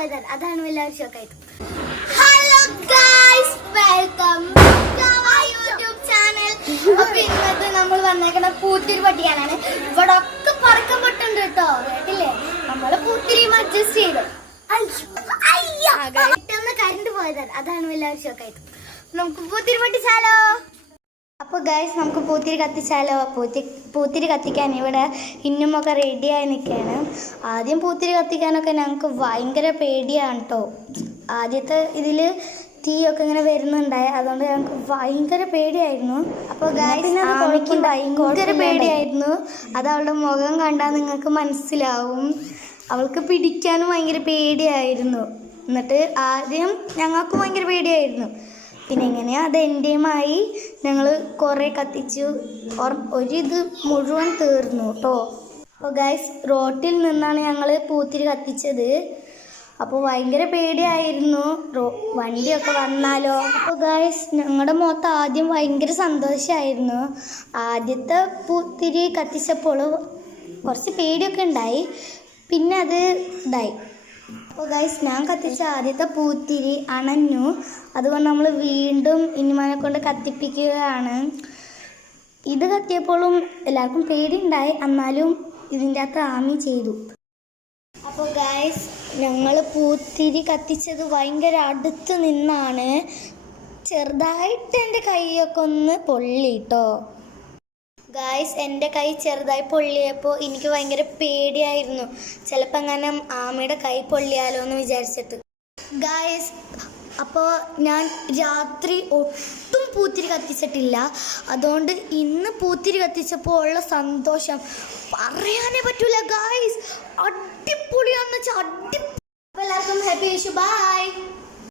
പോയതാണ്. അതാണ് എല്ലാവരും ഷോക്കായത്. Hello guys, welcome to our YouTube channel. അപ്പൊ ഇന്നത്തെ നമ്മൾ വന്നേക്കണ പൂത്തിരി പട്ടിക്കാനാണ്. ഇവിടെ ഒക്കെ പറക്കപ്പെട്ടുണ്ട് കേട്ടോ, കേട്ടില്ലേ? നമ്മള് പൂത്തിരിയും അഡ്ജസ്റ്റ് ചെയ്തു. പെട്ടെന്ന് കറണ്ട് പോയതാണ്. അതാണ് എല്ലാവരും ഷോക്കായത്. നമുക്ക് പൂത്തിരി പട്ടിച്ചാലോ? അപ്പോൾ ഗൈസ്, നമുക്ക് പൂത്തിരി കത്തിച്ചാലോ? പൂത്തിരി കത്തിക്കാൻ ഇവിടെ ഇന്നുമൊക്കെ റെഡിയായി നിൽക്കുകയാണ്. ആദ്യം പൂത്തിരി കത്തിക്കാനൊക്കെ ഞങ്ങൾക്ക് ഭയങ്കര പേടിയാണ് കേട്ടോ. ആദ്യത്തെ ഇതിൽ തീയൊക്കെ ഇങ്ങനെ വരുന്നുണ്ടായി, അതുകൊണ്ട് ഞങ്ങൾക്ക് ഭയങ്കര പേടിയായിരുന്നു. അപ്പോൾ ഗൈസ്, ആമിക്ക് ഭയങ്കര പേടിയായിരുന്നു. അത് അവളുടെ മുഖം കണ്ടാൽ നിങ്ങൾക്ക് മനസ്സിലാവും. അവൾക്ക് പിടിക്കാനും ഭയങ്കര പേടിയായിരുന്നു. എന്നിട്ട് ആദ്യം ഞങ്ങൾക്ക് ഭയങ്കര പേടിയായിരുന്നു. പിന്നെ എങ്ങനെയാ അത് എൻ്റെയുമായി ഞങ്ങൾ കുറേ കത്തിച്ചു. ഒരിത് മുഴുവൻ തീർന്നു കേട്ടോ. അപ്പോൾ ഗൈസ്, റോട്ടിൽ നിന്നാണ് ഞങ്ങൾ പൂത്തിരി കത്തിച്ചത്. അപ്പോൾ ഭയങ്കര പേടിയായിരുന്നു, വണ്ടിയൊക്കെ വന്നാലോ. അപ്പോൾ ഗൈസ്, ഞങ്ങളുടെ മുഖത്ത് ആദ്യം ഭയങ്കര സന്തോഷമായിരുന്നു. ആദ്യത്തെ പൂത്തിരി കത്തിച്ചപ്പോൾ കുറച്ച് പേടിയൊക്കെ ഉണ്ടായി, പിന്നെ അത് ഇതായി. അപ്പോൾ ഗൈസ്, ഞാൻ കത്തിച്ച ആദ്യത്തെ പൂത്തിരി അണഞ്ഞു. അതുകൊണ്ട് നമ്മൾ വീണ്ടും ഇനിമാനെ കൊണ്ട് കത്തിപ്പിക്കുകയാണ്. ഇത് കത്തിയപ്പോഴും എല്ലാവർക്കും പേടിയുണ്ടായി, എന്നാലും ഇതിൻ്റെ അകത്ത് ആമി ചെയ്തു. അപ്പോൾ ഗൈസ്, ഞങ്ങൾ പൂത്തിരി കത്തിച്ചത് ഭയങ്കര അടുത്ത് നിന്നാണ്. ചെറുതായിട്ട് എൻ്റെ കൈയൊക്കെ ഒന്ന് പൊള്ളിട്ടോ. ഗായ്സ്, എൻ്റെ കൈ ചെറുതായി പൊള്ളിയപ്പോൾ എനിക്ക് ഭയങ്കര പേടിയായിരുന്നു. ചിലപ്പോൾ അങ്ങനെ ആമയുടെ കൈ പൊള്ളിയാലോ എന്ന് വിചാരിച്ചിട്ട്. ഗായ്സ്, അപ്പോൾ ഞാൻ രാത്രി ഒട്ടും പൂത്തിരി കത്തിച്ചിട്ടില്ല. അതുകൊണ്ട് ഇന്ന് പൂത്തിരി കത്തിച്ചപ്പോൾ ഉള്ള സന്തോഷം പറയാനേ പറ്റൂല ഗായ്സ്. അടിപൊളിയാണെന്ന് വെച്ചാൽ അടിപൊളി. അപ്പോൾ എല്ലാവർക്കും ഹാപ്പി വിഷു, ബൈ.